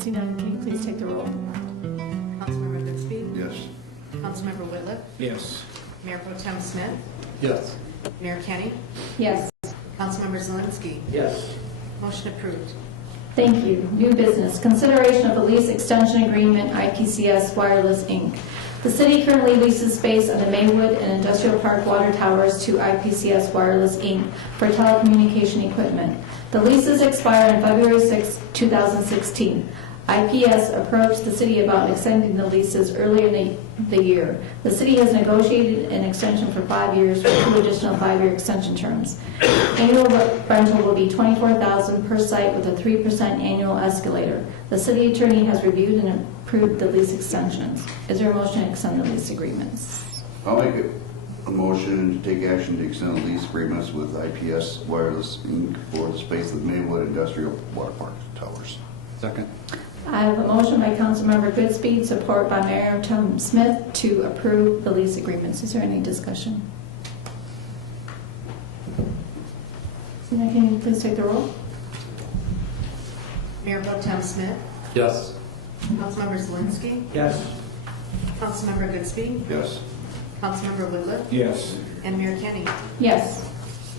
Seeing none, can you please take the roll? Councilmember Goodspeed? Yes. Councilmember Whitliff? Yes. Mayor Pro Tem Smith? Yes. Mayor Kenny? Yes. Councilmember Zelinski? Yes. Motion approved. Thank you. New business. Consideration of a lease extension agreement, IPCS Wireless, Inc. The city currently leases space on the Maywood and Industrial Park water towers to IPCS Wireless, Inc. for telecommunication equipment. The leases expire on February 6, 2016. IPS approached the city about extending the leases earlier in the year. The city has negotiated an extension for 5 years with 2 additional 5-year extension terms. Annual rental will be $24,000 per site with a 3% annual escalator. The city attorney has reviewed and approved the lease extensions. Is there a motion to extend the lease agreements? I'll make a motion to take action to extend the lease agreements with IPS Wireless Inc. for the space of Maywood Industrial Water Park Towers. Second. I have a motion by Councilmember Goodspeed, support by Mayor Pro Tem Smith to approve the lease agreements. Is there any discussion? Can you please take the roll? Mayor Pro Tem Smith? Yes. Councilmember Zelinski? Yes. Councilmember Goodspeed? Yes. Councilmember Whitliff? Yes. And Mayor Kenny? Yes.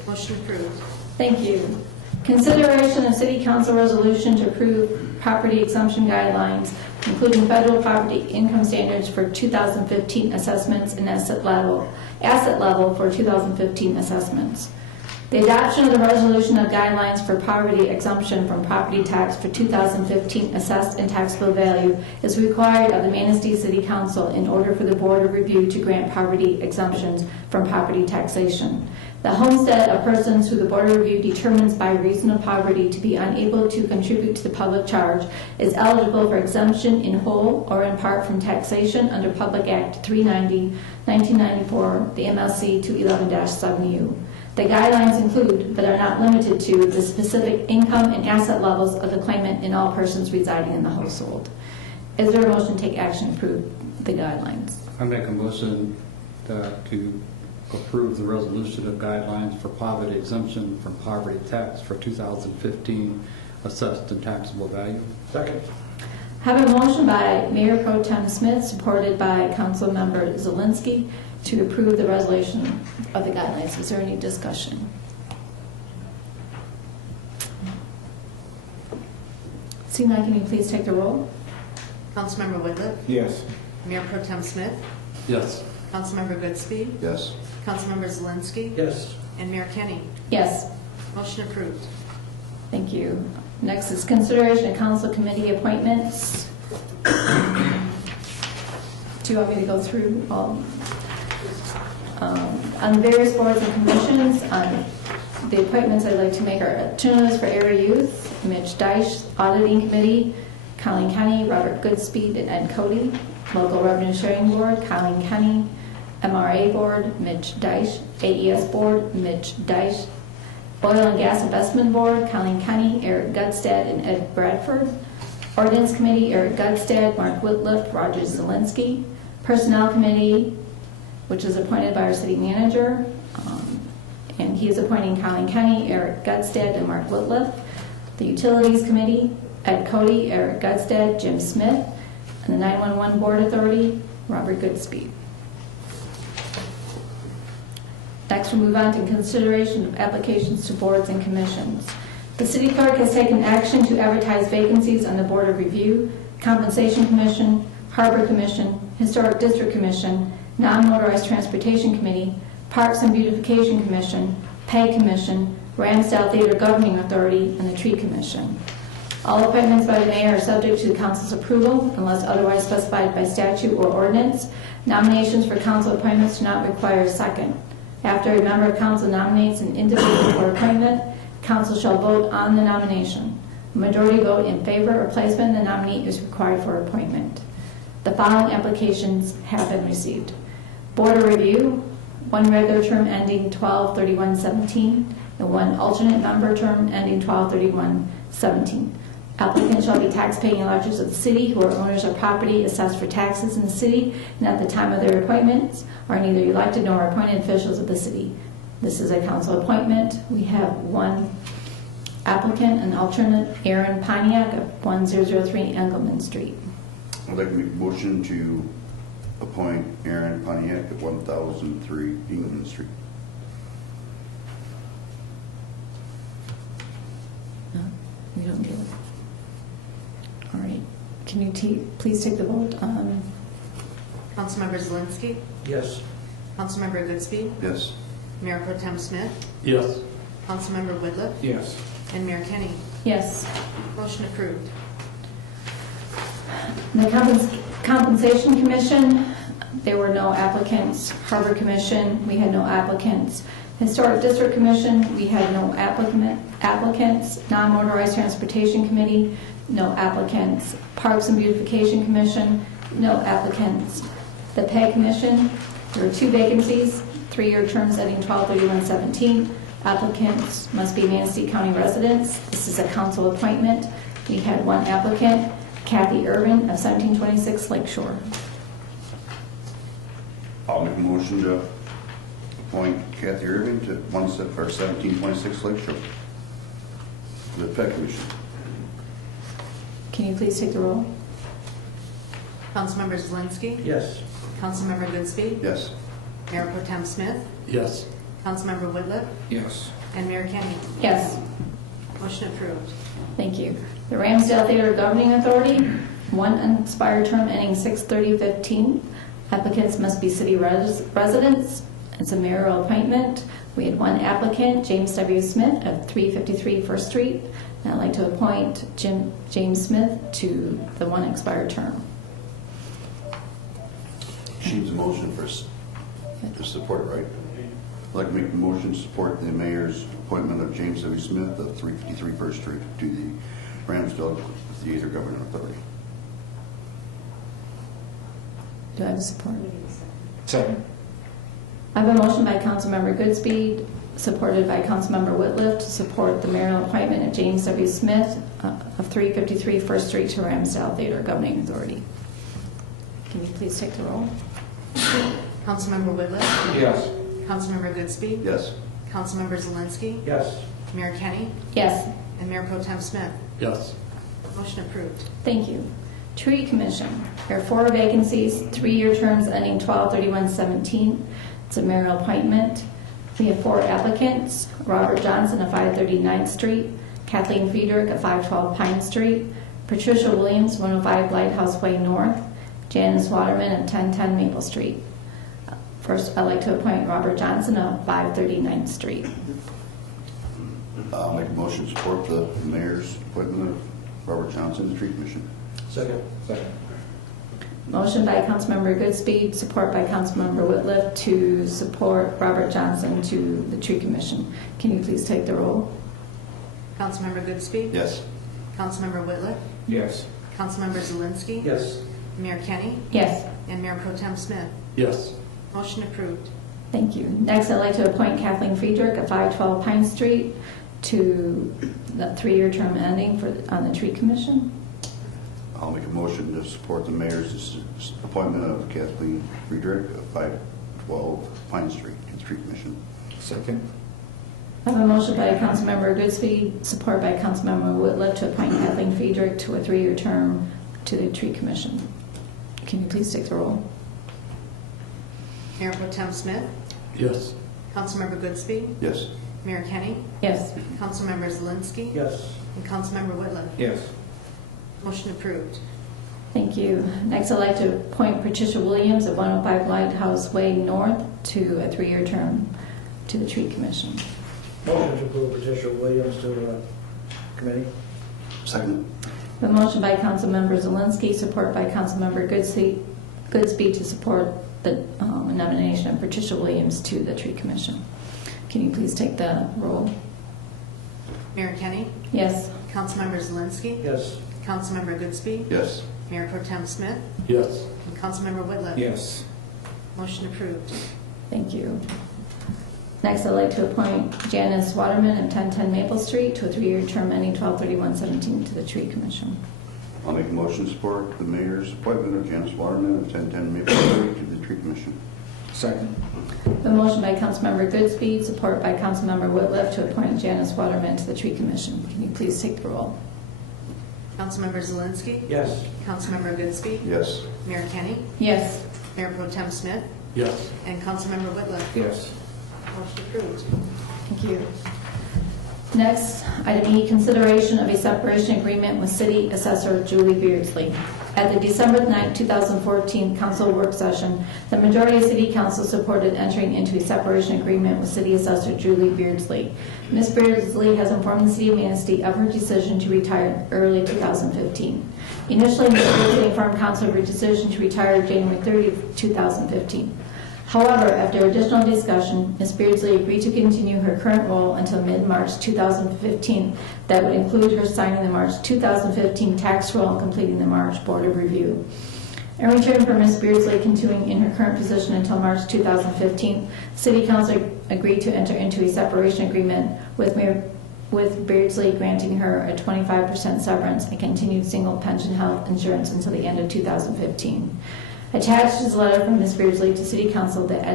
Motion approved. Thank you. Consideration of City Council resolution to approve property exemption guidelines, including federal property income standards for 2015 assessments and asset level for 2015 assessments. The adoption of the resolution of guidelines for poverty exemption from property tax for 2015 assessed and taxable value is required of the Manistee City Council in order for the Board of Review to grant poverty exemptions from property taxation. The homestead of persons who the Board of Review determines by reason of poverty to be unable to contribute to the public charge is eligible for exemption in whole or in part from taxation under Public Act 390, 1994, the MLC 211-7U. The guidelines include, but are not limited to, the specific income and asset levels of the claimant and all persons residing in the household. Is there a motion to take action to approve the guidelines? I make a motion to approve the resolution of guidelines for poverty exemption from poverty tax for 2015 assessed and taxable value. Second. I have a motion by Mayor Pro Tem Smith, supported by Councilmember Zelinski, to approve the resolution of the guidelines. Is there any discussion? Seeing none, can you please take the roll? Councilmember Whitliff? Yes. Mayor Pro Tem Smith? Yes. Councilmember Goodspeed? Yes. Councilmember Zelinski? Yes. And Mayor Kenny? Yes. Motion approved. Thank you. Next is consideration of council committee appointments. Do you want me to go through all? On various boards and commissions, the appointments I'd like to make are Tunas for Area Youth, Mitch Deich, Auditing Committee, Colleen Kenny, Robert Goodspeed, and Ed Cody. Local Revenue Sharing Board, Colleen Kenny. MRA Board, Mitch Deich. AES Board, Mitch Deich. Oil and Gas Investment Board, Colleen Kenny, Eric Gudstad, and Ed Bradford. Ordinance Committee, Eric Gudstad, Mark Whitliff, Roger Zelinski. Personnel Committee, which is appointed by our city manager, and he is appointing Colleen Kenny, Eric Gudstad, and Mark Whitliff. The Utilities Committee, Ed Cody, Eric Gudstad, Jim Smith, and the 911 Board Authority, Robert Goodspeed. Next, we'll move on to consideration of applications to boards and commissions. The city clerk has taken action to advertise vacancies on the Board of Review, Compensation Commission, Harbor Commission, Historic District Commission, Non-Motorized Transportation Committee, Parks and Beautification Commission, Pay Commission, Ramsdale Theater Governing Authority, and the Tree Commission. All appointments by the mayor are subject to the council's approval unless otherwise specified by statute or ordinance. Nominations for council appointments do not require a second. After a member of council nominates an individual for appointment, council shall vote on the nomination. A majority vote in favor or placement of the nominee is required for appointment. The following applications have been received. Board of Review, 1 regular term ending 12/31/17, and 1 alternate member term ending 12/31/17. Applicants shall be tax-paying electors of the city who are owners of property assessed for taxes in the city and at the time of their appointments are neither elected nor appointed officials of the city. This is a council appointment. We have 1 Applicant and alternate Aaron Pontiac of 1003 Engelman Street. I'd like to make a motion to appoint Aaron Pontiac at 1003 England Street. No, we don't get it. All right. Can you please take the vote? Councilmember Zelinski, Yes. Councilmember Goodspeed, Yes. Mayor Pro Tem Smith, Yes. Councilmember Whitliff, Yes. and Mayor Kenny. Yes. Motion approved. The Compensation Commission, there were no applicants. Harbor Commission, we had no applicants. Historic District Commission, we had no applicants. Non-Motorized Transportation Committee, no applicants. Parks and Beautification Commission, no applicants. The Pay Commission, there were 2 vacancies, 3-year terms ending 12/31/17. Applicants must be Manistee County residents. This is a council appointment. We had 1 applicant, Kathy Irvin of 1726 Lakeshore. I'll make a motion to appoint Kathy Irving to 1726 Lakeshore. The Pet Commission. Can you please take the roll? Councilmember Zelinski, Yes. Councilmember Goodspeed, Yes. Mayor Pro Tem Smith, Yes. Councilmember Whitliff, Yes. and Mayor Kenny. Yes. Motion approved. Thank you. The Ramsdale Theater Governing Authority, 1 unexpired term ending 6/30/15. Applicants must be city residents. It's a mayoral appointment. We had 1 applicant, James W. Smith of 353 First Street. And I'd like to appoint James Smith to the 1 expired term. She needs a motion first to support, right? I'd like to make a motion to support the mayor's appointment of James W. Smith of 353 First Street to the Ramsdale Theater Governing Authority. Do I have a support? Second. I have a motion by Councilmember Goodspeed, supported by Councilmember Whitliff, to support the mayoral appointment of James W. Smith of 353 First Street to Ramsdale Theater Governing Authority. Can you please take the roll? Councilmember Whitliff, Yes. Councilmember Goodspeed, Yes. Councilmember Zelinski, Yes. Mayor Kenny, Yes. and Mayor Pro Tem Smith. Yes. Motion approved. Thank you. Tree Commission, there are 4 vacancies, 3-year terms ending 12/31/17. It's a mayoral appointment. We have 4 applicants, Robert Johnson of 539th Street, Kathleen Friedrich of 512 Pine Street, Patricia Williams, 105 Lighthouse Way North, Janice Waterman of 1010 Maple Street. First, I'd like to appoint Robert Johnson of 539th Street. I'll make a motion to support the mayor's appointment of Robert Johnson to the Tree Commission. Second. Second. Motion by Councilmember Goodspeed, support by Councilmember Whitliff to support Robert Johnson to the Tree Commission. Can you please take the roll? Councilmember Goodspeed, Yes. Councilmember Whitliff, Yes. Councilmember Zelinski, Yes. Mayor Kenny, Yes. and Mayor Pro Tem Smith. Yes. Motion approved. Thank you. Next, I'd like to appoint Kathleen Friedrich of 512 Pine Street to the 3-year term ending on the Tree Commission. I'll make a motion to support the mayor's appointment of Kathleen Friedrich of 512 Pine Street to the Tree Commission. Second. I have a motion by Councilmember Goodspeed, support by Councilmember Whitliff to appoint Kathleen Friedrich to a 3-year term to the Tree Commission. Can you please take the roll? Mayor Pro Tem Smith, Yes. Councilmember Goodspeed, Yes. Mayor Kenny, Yes. Councilmember Zelinski, Yes. and Councilmember Whitliff. Yes. Motion approved. Thank you. Next, I'd like to appoint Patricia Williams of 105 Lighthouse Way North to a 3-year term to the Tree Commission. Motion to approve Patricia Williams to the committee. Second. A motion by Councilmember Zelinski, support by Councilmember Goodspeed to support the nomination of Patricia Williams to the Tree Commission. Can you please take the roll? Mayor Kenny, Yes. Councilmember Zelinski, Yes. Councilmember Goodspeed, Yes. Mayor Pro Tem Smith, Yes. and Councilmember Whitliff. Yes. Motion approved. Thank you. Next, I'd like to appoint Janice Waterman of 1010 Maple Street to a 3-year term ending 12/31/17 to the Tree Commission. I'll make a motion to support the mayor's appointment of Janice Waterman of 1010 Maple Street to the Tree Commission. Second. The motion by Councilmember Goodspeed, support by Councilmember Whitliff to appoint Janice Waterman to the Tree Commission. Can you please take the roll? Councilmember Zelinski? Yes. Councilmember Goodspeed? Yes. Mayor Kenny? Yes. Mayor Pro Tem Smith? Yes. And Councilmember Whitliff? Yes. Motion approved. Thank you. Next, item E, consideration of a separation agreement with City Assessor Julie Beardsley. At the December 9, 2014 council work session, the majority of City Council supported entering into a separation agreement with City Assessor Julie Beardsley. Ms. Beardsley has informed the City of Manistee of her decision to retire in early 2015. Initially, Ms. Beardsley informed Council of her decision to retire January 30, 2015. However, after additional discussion, Ms. Beardsley agreed to continue her current role until mid-March 2015. That would include her signing the March 2015 tax roll and completing the March Board of Review. In return for Ms. Beardsley continuing in her current position until March 2015, City Council agreed to enter into a separation agreement with Beardsley, granting her a 25% severance and continued single pension health insurance until the end of 2015. Attached is a letter from Ms. Beardsley to City Council that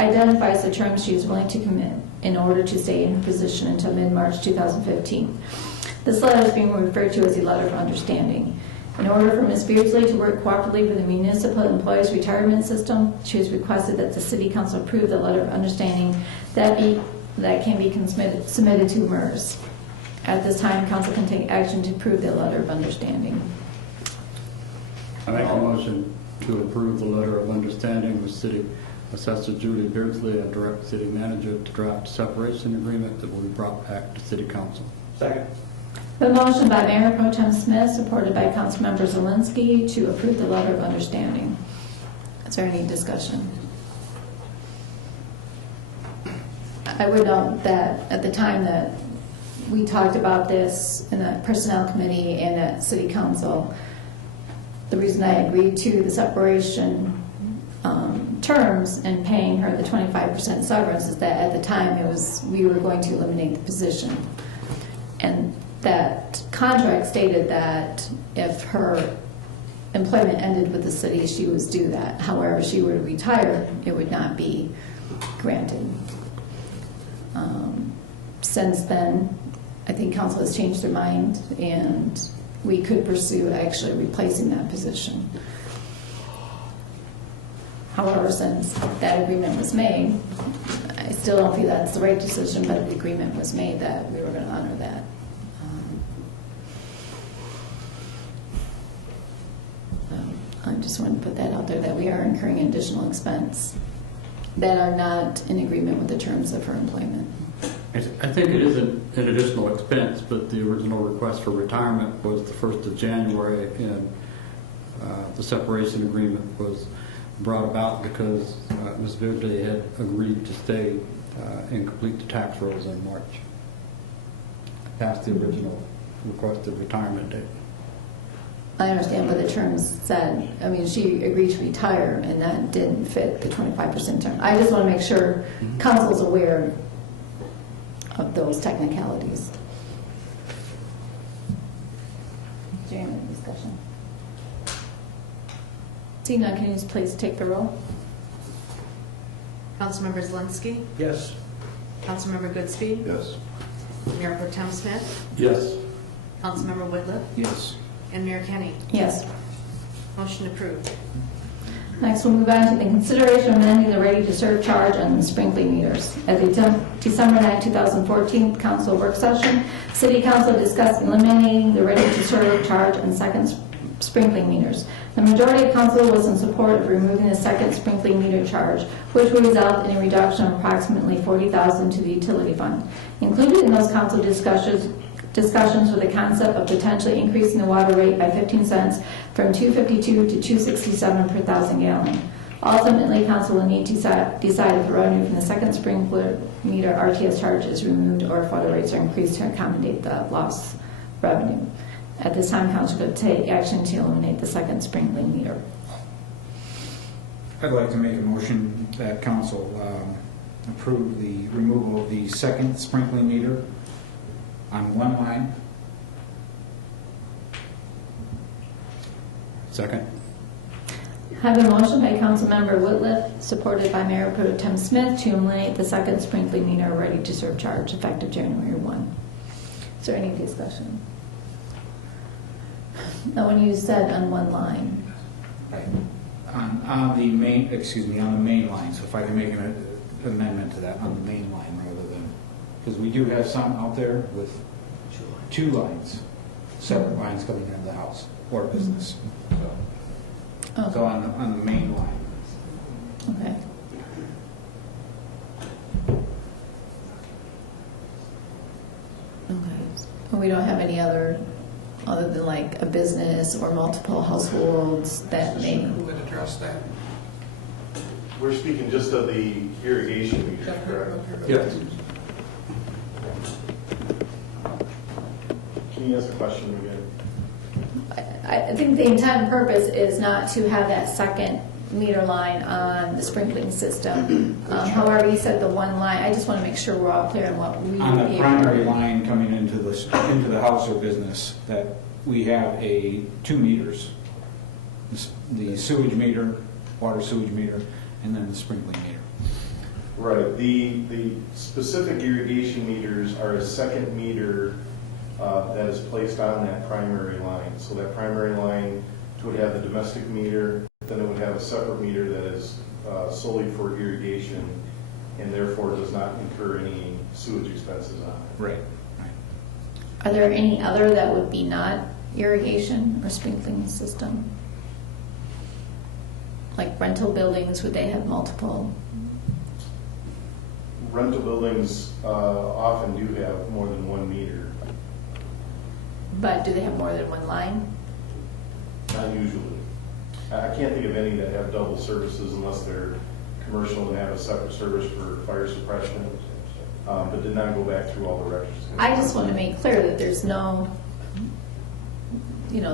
identifies the terms she is willing to commit in order to stay in her position until mid-March 2015. This letter is being referred to as a letter of understanding. In order for Ms. Beardsley to work cooperatively with the Municipal Employees Retirement System, she has requested that the City Council approve the letter of understanding that can be submitted to MERS. At this time, Council can take action to approve the letter of understanding. I make a motion to approve the letter of understanding with City Assessor Julie Beardsley and direct City Manager to draft a separation agreement that will be brought back to City Council. Second. The motion by Mayor Pro Tem Smith, supported by Councilmember Zelinski, to approve the letter of understanding. Is there any discussion? I would note that at the time that we talked about this in the Personnel Committee and at City Council, the reason I agreed to the separation terms and paying her the 25% severance is that at the time we were going to eliminate the position. And that contract stated that if her employment ended with the city, she was due that. However, if she were to retire, it would not be granted. Since then, I think council has changed their mind and we could pursue actually replacing that position. However, since that agreement was made, I still don't feel that's the right decision, but the agreement was made that we were going to honor that. I just want to put that out there, that we are incurring additional expense that are not in agreement with the terms of her employment. I think it is an additional expense, but the original request for retirement was the 1st of January, and the separation agreement was brought about because Ms. Beardsley had agreed to stay and complete the tax rolls in March, past the original requested retirement date. I understand, but the terms said, I mean, she agreed to retire, and that didn't fit the 25% term. I just want to make sure council's aware of those technicalities. Is there any discussion? Seeing none, can you just please take the roll? Councilmember Zelinski? Yes. Councilmember Goodspeed? Yes. Mayor Pro Tem Smith? Yes. Councilmember Whitliff? Yes. And Mayor Kenny? Yes. Motion approved. Next, we'll move on to the consideration of amending the ready-to-serve charge on the sprinkling meters. At the December 9, 2014 council work session, City Council discussed eliminating the ready-to-serve charge on second sprinkling meters. The majority of council was in support of removing the second sprinkling meter charge, which would result in a reduction of approximately $40,000 to the utility fund. Included in those council discussions were the concept of potentially increasing the water rate by 15 cents from $2.52 to $2.67 per thousand gallon. Ultimately, council will need to decide if the revenue from the second sprinkler meter RTS charge is removed or if water rates are increased to accommodate the lost revenue. At this time, council could take action to eliminate the second sprinkling meter. I'd like to make a motion that council approve the removal of the second sprinkling meter on one line. Second. I have a motion by Councilmember Whitliff, supported by Mayor Pro Tem Smith, to eliminate the second sprinkling meter ready-to-serve charge effective January 1. Is there any discussion? Now, when you said on one line, Right. On the main, on the main line, so if I can make an amendment to that, on the main line rather than, because we do have some out there with two lines, separate lines coming into the house or business. oh, So on the main line. okay. Okay. We don't have any other than like a business or multiple households that may. Who would address that? We're speaking just of the irrigation meters, correct? Yes. Can you ask the question again? I think the intent and purpose is not to have that second meter line on the sprinkling system. However, you said the one line. I just want to make sure we're all clear on what we. On the primary line coming into the house or business, that we have 2 meters, the sewage meter, water sewage meter, and then the sprinkling meter. Right. The specific irrigation meters are a second meter that is placed on that primary line. So that primary line would have the domestic meter, then it would have a separate meter that is solely for irrigation and therefore does not incur any sewage expenses on it. Right. Are there any other that would be not irrigation or sprinkling system? Like rental buildings, would they have multiple? Rental buildings often do have more than one meter, But do they have more than one line? not usually. I can't think of any that have double services unless they're commercial and have a separate service for fire suppression, but did not go back through all the records. I just want to make clear that there's no, it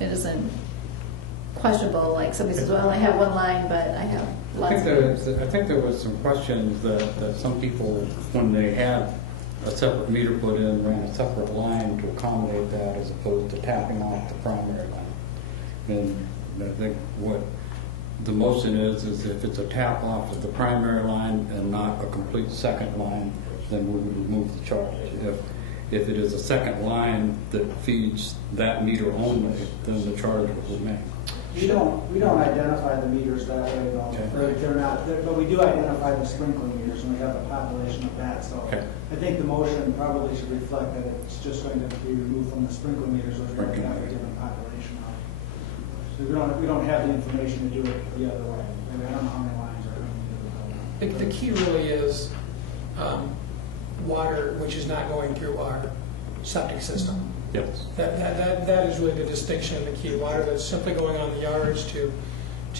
isn't questionable, like somebody says, well, I have one line, but I have I lots think of. there was some questions that some people, when they had a separate meter put in, ran a separate line to accommodate that as opposed to tapping off the primary line. And I think what the motion is if it's a tap off of the primary line and not a complete second line, then we would remove the charge. If it is a second line that feeds that meter only, then the charge will remain. We don't identify the meters that way though. They're not, but we do identify the sprinkling meters and we have a population of that. So Okay. I think the motion probably should reflect that it's just going to be removed from the sprinkling meters, which we have a given population of. So we don't have the information to do it the other way. I mean, I don't know how many lines are going to The key really is water which is not going through our septic system. Yes. That is really the distinction and the key. Water that's simply going on the yards to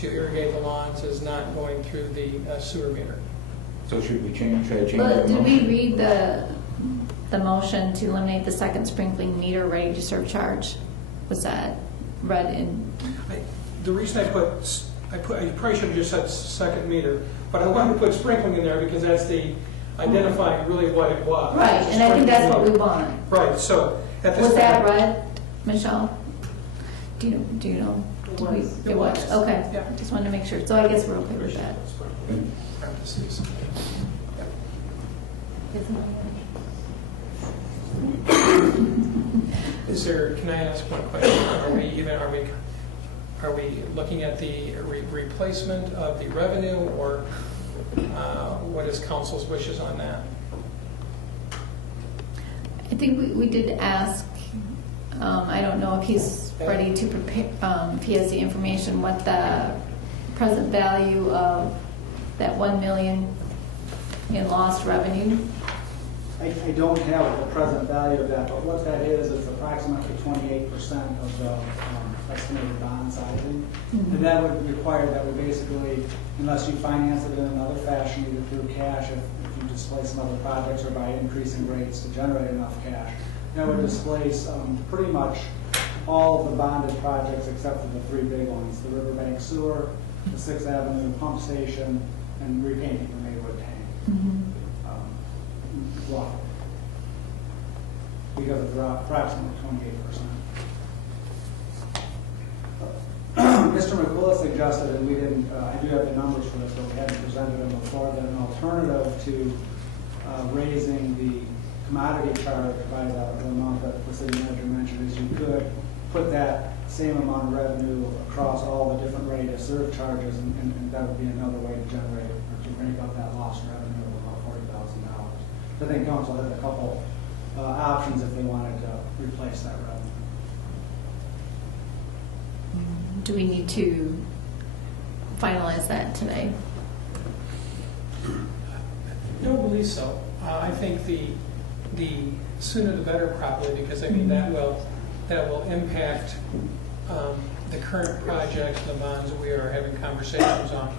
irrigate the lawns is not going through the sewer meter. So should I change Well, the did we motion? read the motion to eliminate the second sprinkling meter ready to serve charge? Was that read in? The reason I probably should have just said second meter, but I wanted to put sprinkling in there because that's the identifying really what it was. Right, and I think that's what we want. Right, so at this Was that point- read, Michelle? Do you know? It Did we- was. It was, okay. Yeah. Just wanted to make sure. So I guess we're okay with that. Parentheses. Is there, can I ask one question? Are we looking at the replacement of the revenue, or what is council's wishes on that? I think we did ask, I don't know if he's ready to prepare, if he has the information, what the present value of that 1 million in lost revenue. I don't have the present value of that, but what that is, it's approximately 28% of the estimated bond sizing. And that would require that we basically, unless you finance it in another fashion, either through cash, if you displace some other projects, or by increasing rates to generate enough cash, that would displace pretty much all of the bonded projects except for the 3 big ones: the Riverbank Sewer, the 6th Avenue Pump Station, and repainting the Maywood Tank. Wow. Because it's approximately 28%. Mr. Willis suggested, and we didn't, I do have the numbers for this, but we hadn't presented them before, that an alternative to raising the commodity charge by the amount that the city manager mentioned is you could put that same amount of revenue across all the different ready-to-serve charges, and that would be another way to generate or to break up that lost revenue of about $40,000. I think council had a couple options if they wanted to replace that revenue. Do we need to finalize that today? I don't believe so. I think the sooner the better, probably, because I mean that will impact the current projects, the bonds that we are having conversations on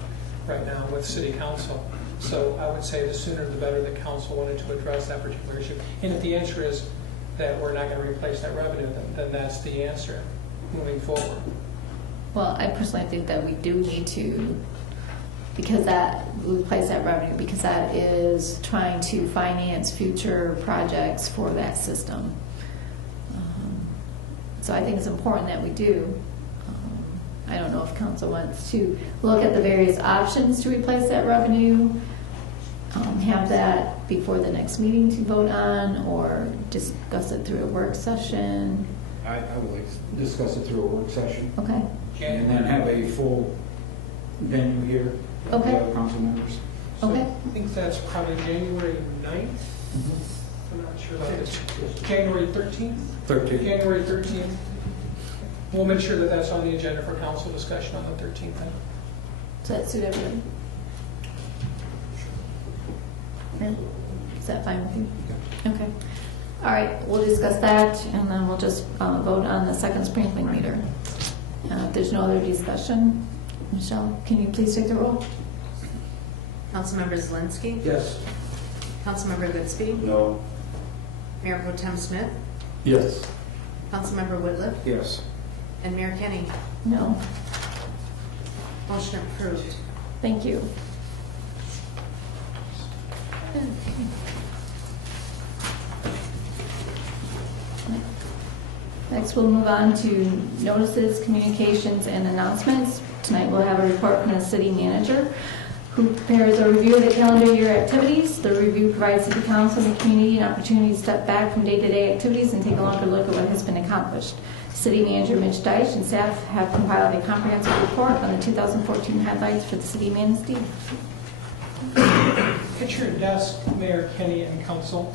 right now with City Council. So I would say the sooner the better that council wanted to address that particular issue. And if the answer is that we're not going to replace that revenue, then that's the answer moving forward. Well, I personally think that we do need to, because that replace that revenue, because that is trying to finance future projects for that system. So I think it's important that we do. I don't know if council wants to look at the various options to replace that revenue, have that before the next meeting to vote on, or discuss it through a work session. I would like to discuss it through a work session. Okay. And then have a full venue here. Okay. The other council members. So Okay. I think that's probably January 9th. I'm not sure about this. January 13th? 13. January 13th. We'll make sure that that's on the agenda for council discussion on the 13th. Then. Does that suit everybody? Yeah. Is that fine with you? Okay. All right, we'll discuss that, and then we'll just vote on the second sprinkling meter. If there's no other discussion, Michelle, can you please take the roll? Councilmember Zelinski? Yes. Councilmember Goodspeed? No. Mayor Pro Tem Smith? Yes. Councilmember Whitliff? Yes. And Mayor Kenny? No. Motion approved. Thank you. Next, we'll move on to notices, communications, and announcements. Tonight, we'll have a report from the city manager, who prepares a review of the calendar year activities. The review provides City Council and the community an opportunity to step back from day-to-day activities and take a longer look at what has been accomplished. City Manager Mitch Deitch and staff have compiled a comprehensive report on the 2014 highlights for the city of Manistee. At your desk, Mayor Kenny and council.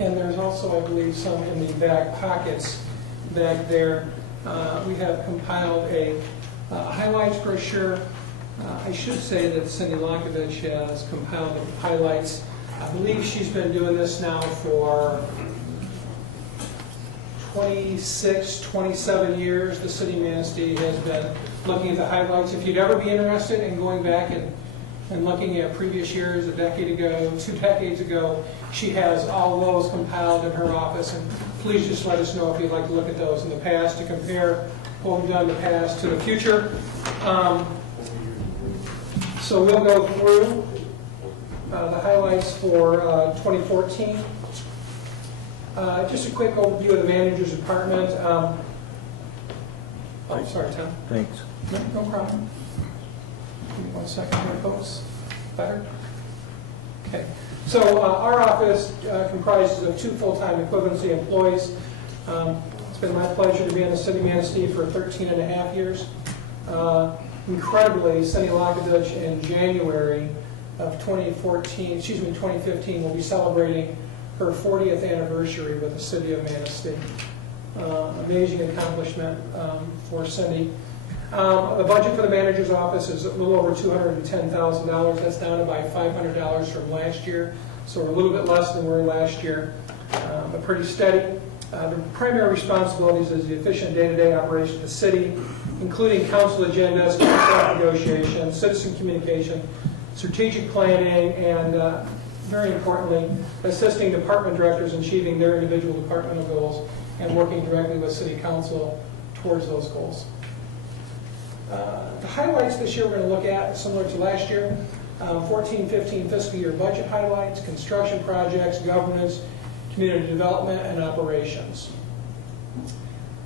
And there's also, I believe, some in the back pockets back there. We have compiled a highlights brochure. I should say that Cindy Lankovich has compiled the highlights. I believe she's been doing this now for 26, 27 years. The city of Manistee has been looking at the highlights. If you'd ever be interested in going back and looking at previous years, a decade ago, 2 decades ago, she has all those compiled in her office. And please just let us know if you'd like to look at those in the past to compare what we've done in the past to the future. So we'll go through the highlights for 2014. Just a quick overview of the manager's department. Oh, sorry, Tom. Thanks. No problem. Give me 1 second here, folks. Better? Okay. So our office comprises of 2 full-time equivalency employees. It's been my pleasure to be in the city of Manistee for 13 and a half years. Incredibly, Cindy Lankovich in January of 2015 will be celebrating her 40th anniversary with the city of Manistee. Amazing accomplishment for Cindy. The budget for the manager's office is a little over $210,000. That's down by $500 from last year, so we're a little bit less than we were last year, but pretty steady. The primary responsibilities is the efficient day-to-day operation of the city, including council agendas, contract negotiations, citizen communication, strategic planning, and very importantly, assisting department directors in achieving their individual departmental goals and working directly with City Council towards those goals. The highlights this year we're going to look at, similar to last year, 14-15 fiscal year budget highlights, construction projects, governance, community development, and operations.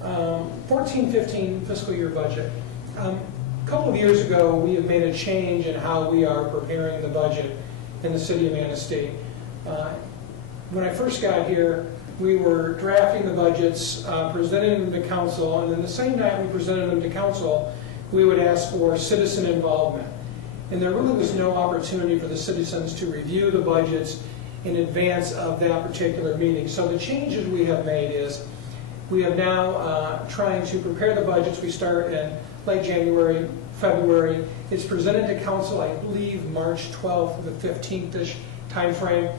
14-15 fiscal year budget. A couple of years ago, we have made a change in how we are preparing the budget in the city of Manistee. When I first got here, we were drafting the budgets, presenting them to council, and then the same night we presented them to council, we would ask for citizen involvement. And there really was no opportunity for the citizens to review the budgets in advance of that particular meeting. So the changes we have made is we have now trying to prepare the budgets. We start in late January, February. It's presented to council, I believe, March 12th, the 15th-ish timeframe.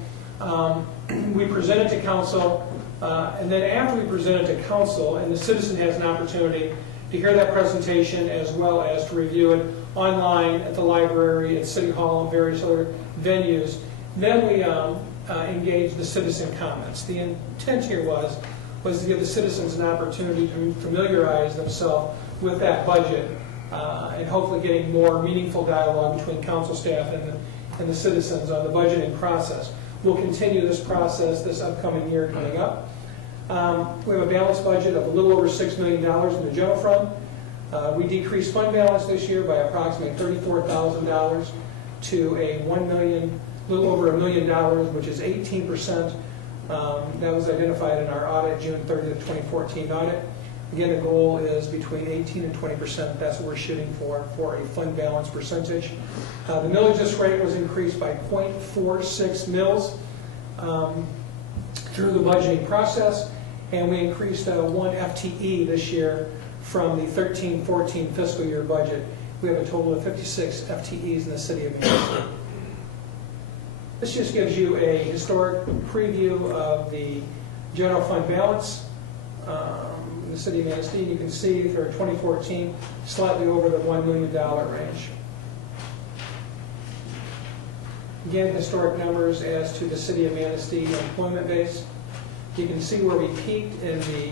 We present it to council, and then after we present it to council, and the citizen has an opportunity to hear that presentation as well as to review it online at the library, at City Hall, and various other venues, then we engage the citizen comments. The intent here was to give the citizens an opportunity to familiarize themselves with that budget and hopefully getting more meaningful dialogue between council staff and the citizens on the budgeting process. We'll continue this process this upcoming year coming up. We have a balanced budget of a little over $6 million in the general fund. We decreased fund balance this year by approximately $34,000 to a little over $1 million, which is 18%. That was identified in our audit, June 30th, 2014 audit. Again, the goal is between 18 and 20%. That's what we're shooting for a fund balance percentage. The millage rate was increased by 0.46 mils through the budgeting process, and we increased 1 FTE this year from the 13-14 fiscal year budget. We have a total of 56 FTEs in the city of Manistee. This just gives you a historic preview of the general fund balance in the city of Manistee. You can see for 2014, slightly over the $1 million range. Again, historic numbers as to the city of Manistee employment base. You can see where we peaked in the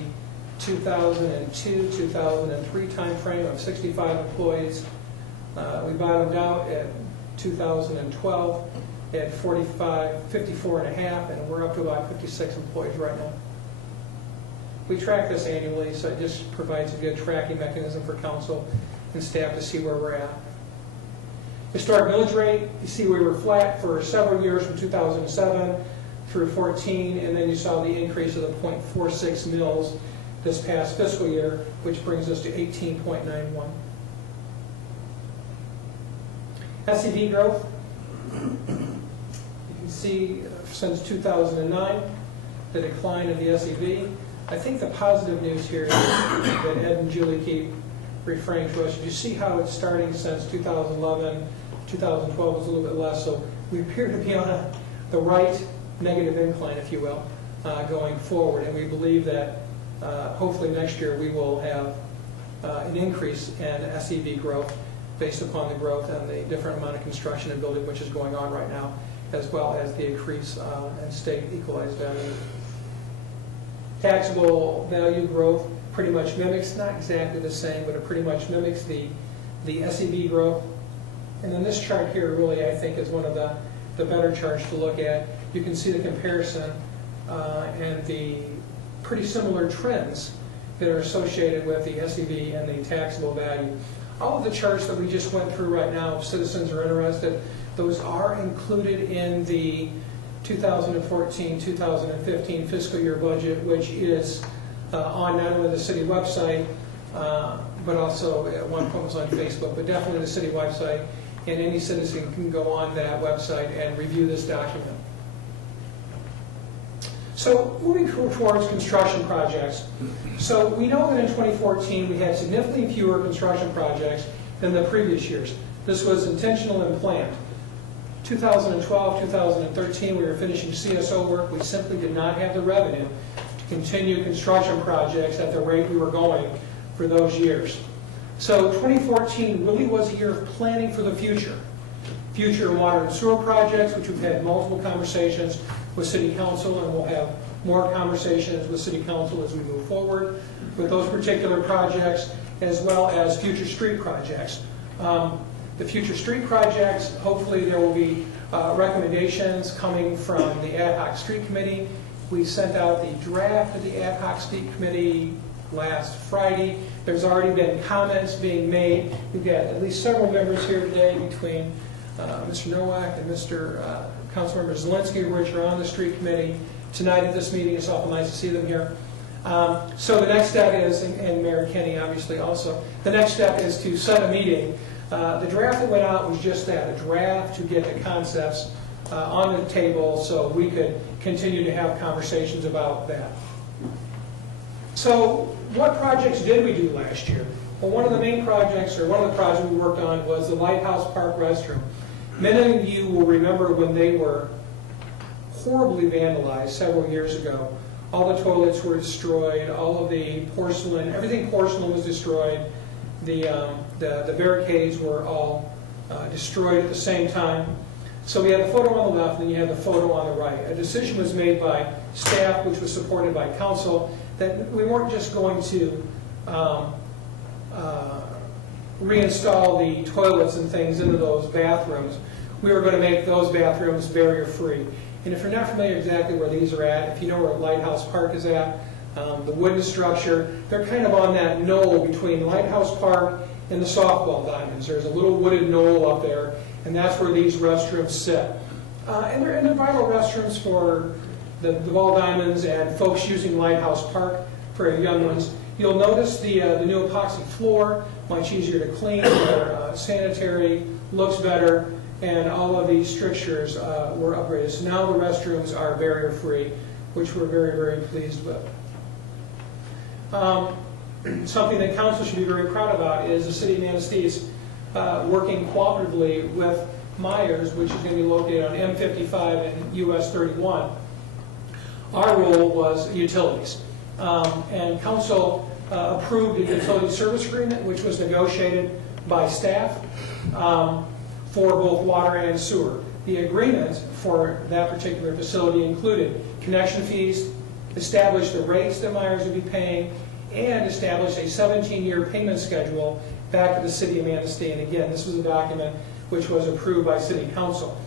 2002-2003 timeframe of 65 employees. We bottomed out at 2012 at 54 and a half, and we're up to about 56 employees right now. We track this annually, so it just provides a good tracking mechanism for council and staff to see where we're at. Historic millage rate, you see we were flat for several years from 2007 through 14, and then you saw the increase of the 0.46 mils this past fiscal year, which brings us to 18.91. SED growth, you can see since 2009, the decline in the SED. I think the positive news here that Ed and Julie keep referring to us, you see how it's starting since 2011, 2012 was a little bit less, so we appear to be on the right negative incline, if you will, going forward, and we believe that hopefully next year we will have an increase in SED growth based upon the growth and the different amount of construction and building which is going on right now, as well as the increase in state equalized value. Taxable value growth pretty much mimics, not exactly the same, but it pretty much mimics the SED growth. And then this chart here really, I think, is one of the better charts to look at. You can see the comparison and the pretty similar trends that are associated with the SED and the taxable value. All of the charts that we just went through right now, if citizens are interested, those are included in the 2014-2015 fiscal year budget, which is on not only the city website, but also at one point was on Facebook, but definitely the city website, and any citizen can go on that website and review this document. So moving towards construction projects. So we know that in 2014 we had significantly fewer construction projects than the previous years. This was intentional and planned. 2012, 2013, we were finishing CSO work. We simply did not have the revenue to continue construction projects at the rate we were going for those years. So 2014 really was a year of planning for the future. Future water and sewer projects, which we've had multiple conversations with City Council, and we'll have more conversations with City Council as we move forward with those particular projects, as well as future street projects. The future street projects, hopefully there will be recommendations coming from the Ad Hoc Street Committee. We sent out the draft of the Ad Hoc Street Committee last Friday. There's already been comments being made. We've got at least several members here today between Mr. Nowak and Mr. Councilmember Zelinski, which are on the street committee tonight at this meeting. It's awful nice to see them here. So the next step is, and Mayor Kenny obviously also, the next step is to set a meeting. The draft that went out was just that, a draft to get the concepts on the table so we could continue to have conversations about that. So what projects did we do last year? Well, one of the main projects, or one of the projects we worked on was the Lighthouse Park restroom. Many of you will remember when they were horribly vandalized several years ago. All the toilets were destroyed, all of the porcelain, everything porcelain was destroyed. The barricades were all destroyed at the same time. So we had the photo on the left, and then you had the photo on the right. A decision was made by staff, which was supported by council, that we weren't just going to reinstall the toilets and things into those bathrooms. We were going to make those bathrooms barrier-free. And if you're not familiar exactly where these are at, if you know where Lighthouse Park is at, the wooden structure, they're kind of on that knoll between Lighthouse Park and the softball diamonds. There's a little wooded knoll up there, and that's where these restrooms sit. And they're vital restrooms for the ball diamonds and folks using Lighthouse Park for young ones. You'll notice the new epoxy floor, much easier to clean, more sanitary, looks better, and all of these strictures were upgraded. So now the restrooms are barrier-free, which we're very, very pleased with. Something that council should be very proud about is the City of Manistee working cooperatively with Myers, which is going to be located on M55 and US 31. Our role was utilities. And council approved a utility service agreement, which was negotiated by staff for both water and sewer. The agreement for that particular facility included connection fees, established the rates that Myers would be paying, and established a 17-year payment schedule back to the City of Manistee. And again, this was a document which was approved by City Council.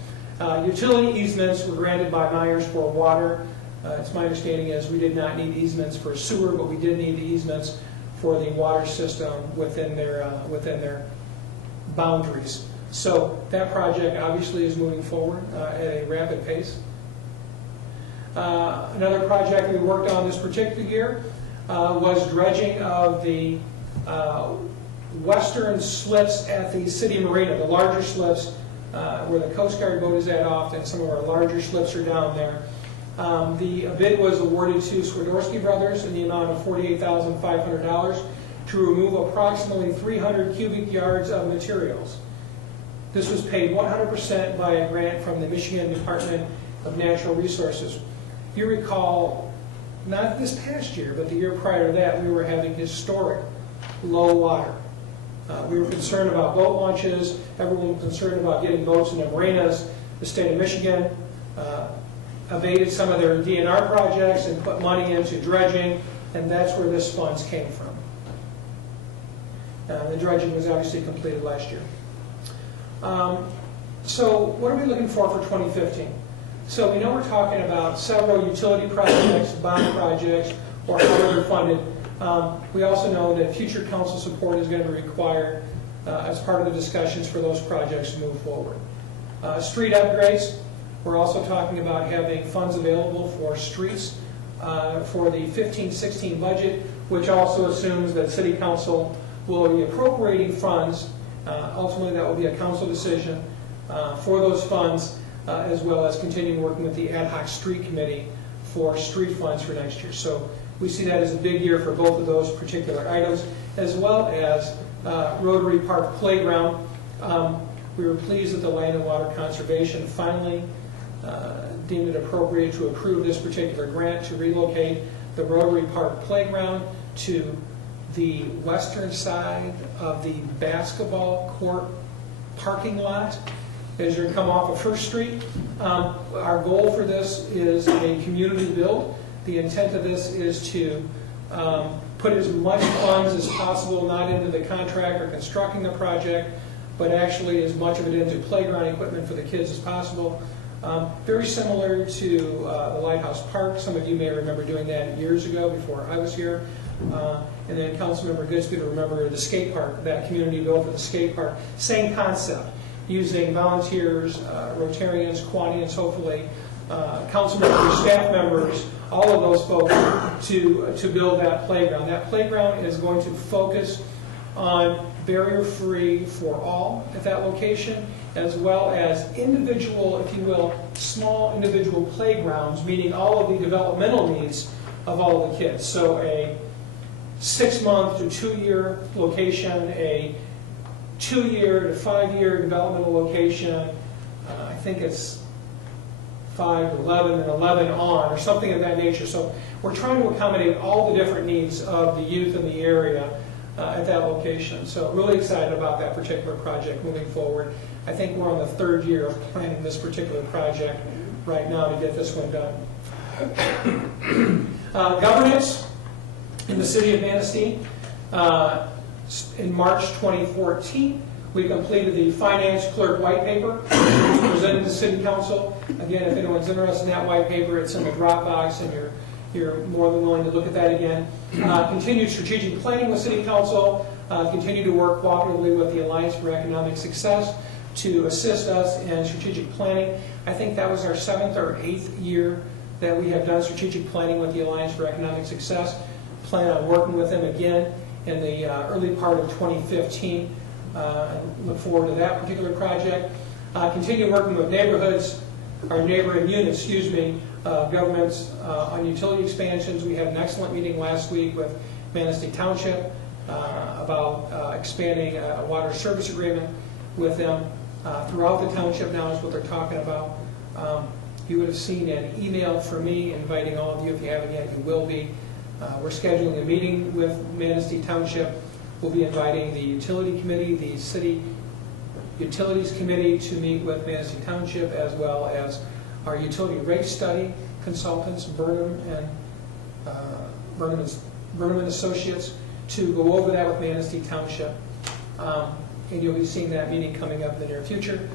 Utility easements were granted by Myers for water. It's my understanding is we did not need easements for sewer, but we did need the easements for the water system within their boundaries. So that project obviously is moving forward at a rapid pace. Another project we worked on this particular year was dredging of the western slips at the city marina, the larger slips where the Coast Guard boat is at often. Some of our larger slips are down there. The bid was awarded to Swiderski Brothers in the amount of $48,500 to remove approximately 300 cubic yards of materials. This was paid 100% by a grant from the Michigan Department of Natural Resources. If you recall, not this past year, but the year prior to that, we were having historic low water. We were concerned about boat launches. Everyone was concerned about getting boats into marinas. The state of Michigan abated some of their DNR projects and put money into dredging, and that's where this funds came from. The dredging was obviously completed last year. So what are we looking for 2015? So we know we're talking about several utility projects, bond projects, or however funded. We also know that future council support is going to be required as part of the discussions for those projects to move forward. Street upgrades, we're also talking about having funds available for streets for the 15-16 budget, which also assumes that City Council will be appropriating funds. Ultimately, that will be a council decision for those funds, as well as continuing working with the ad hoc street committee for street funds for next year. So we see that as a big year for both of those particular items, as well as Rotary Park Playground. We were pleased that the Land and Water Conservation finally deemed it appropriate to approve this particular grant to relocate the Rotary Park Playground to the western side of the basketball court parking lot as you come off of First Street. Our goal for this is a community build. The intent of this is to put as much funds as possible, not into the contractor constructing the project, but actually as much of it into playground equipment for the kids as possible. Very similar to the Lighthouse Park. Some of you may remember doing that years ago before I was here. And then Councilmember Goodspeed will remember the skate park, that community bill for the skate park. Same concept, using volunteers, Rotarians, Quantians, hopefully, council members, staff members, all of those folks to build that playground. That playground is going to focus on barrier-free for all at that location, as well as individual, if you will, small individual playgrounds, meeting all of the developmental needs of all of the kids. So a 6-month to 2-year location, a 2-year to 5-year developmental location, I think it's 5 to 11 and 11 on, or something of that nature. So we're trying to accommodate all the different needs of the youth in the area at that location. So really excited about that particular project moving forward. I think we're on the 3rd year of planning this particular project right now to get this one done. Governance in the city of Manistee. In March 2014, we completed the finance clerk white paper, which was presented to City Council. Again, if anyone's interested in that white paper, it's in the Dropbox, and you're more than willing to look at that again. Continued strategic planning with City Council. Continue to work cooperatively with the Alliance for Economic Success to assist us in strategic planning. I think that was our 7th or 8th year that we have done strategic planning with the Alliance for Economic Success. Plan on working with them again in the early part of 2015. Look forward to that particular project. Continue working with neighborhoods, our neighboring units, governments on utility expansions. We had an excellent meeting last week with Manistee Township about expanding a water service agreement with them throughout the township now is what they're talking about. You would have seen an email from me inviting all of you. If you haven't yet, you will be. We're scheduling a meeting with Manistee Township. We'll be inviting the utility committee, the city utilities committee to meet with Manistee Township, as well as our utility rate study consultants, Burnham and Associates, to go over that with Manistee Township. And you'll be seeing that meeting coming up in the near future.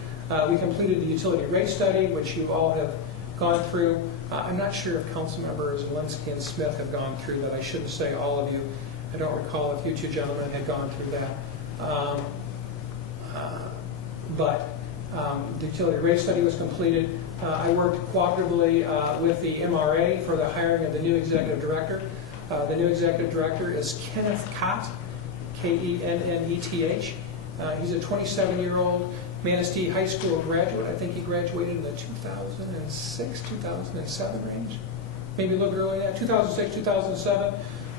We completed the utility rate study, which you all have gone through. I'm not sure if council members Linsky and Smith have gone through that. I shouldn't say all of you. I don't recall if you two gentlemen had gone through that. But the utility rate study was completed. I worked cooperatively with the MRA for the hiring of the new executive director. The new executive director is Kenneth Kott, Kenneth. He's a 27-year-old Manistee High School graduate. I think he graduated in the 2006, 2007 range. Maybe a little earlier than that, 2006, 2007.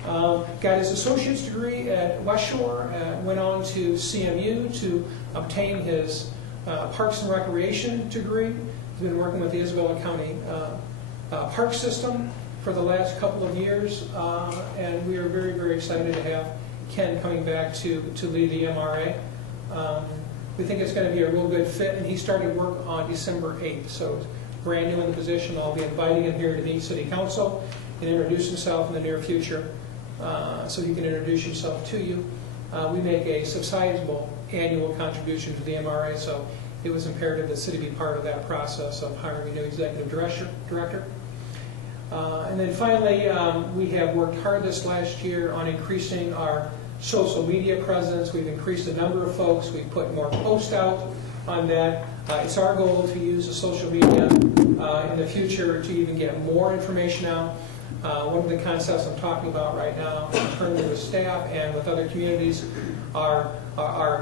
Got his associate's degree at West Shore, went on to CMU to obtain his Parks and Recreation degree. He's been working with the Isabella County Park System for the last couple of years, and we are very, very excited to have Ken coming back to lead the MRA. We think it's going to be a real good fit, and he started work on December 8th, so brand new in the position. I'll be inviting him here to meet City Council and introduce himself in the near future, so he can introduce himself to you. We make a substantial annual contribution to the MRA, so it was imperative that the city be part of that process of hiring a new executive director. And then finally, we have worked hard this last year on increasing our social media presence. We've increased the number of folks. We've put more posts out on that. It's our goal to use the social media in the future to even get more information out. One of the concepts I'm talking about right now, internally with staff and with other communities, are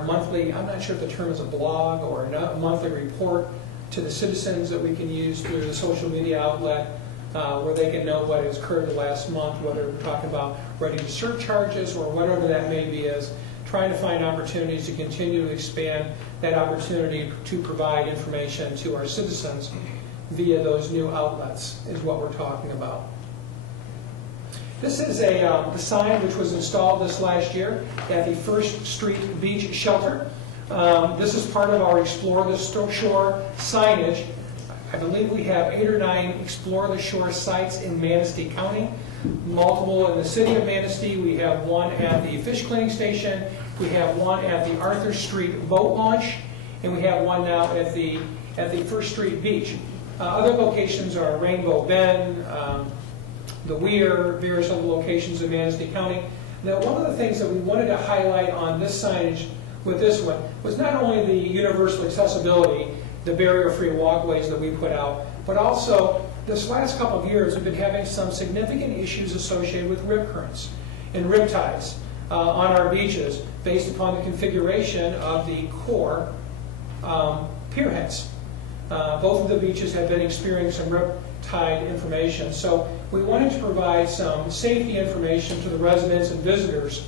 monthly, I'm not sure if the term is a blog or a monthly report to the citizens that we can use through the social media outlet, where they can know what has occurred the last month, whether we're talking about ready surcharges or whatever that may be, is trying to find opportunities to continue to expand that opportunity to provide information to our citizens via those new outlets is what we're talking about. This is the sign which was installed this last year at the First Street Beach Shelter. This is part of our Explore the Shore signage. I believe we have 8 or 9 Explore the Shore sites in Manistee County, multiple in the city of Manistee. We have one at the fish cleaning station, we have one at the Arthur Street boat launch, and we have one now at the First Street Beach. Other locations are Rainbow Bend, the Weir, various other locations in Manistee County. Now, one of the things that we wanted to highlight on this signage with this one was not only the universal accessibility, the barrier-free walkways that we put out, but also this last couple of years we've been having some significant issues associated with rip currents and rip tides on our beaches based upon the configuration of the core pierheads. Both of the beaches have been experiencing some rip tide information, so we wanted to provide some safety information to the residents and visitors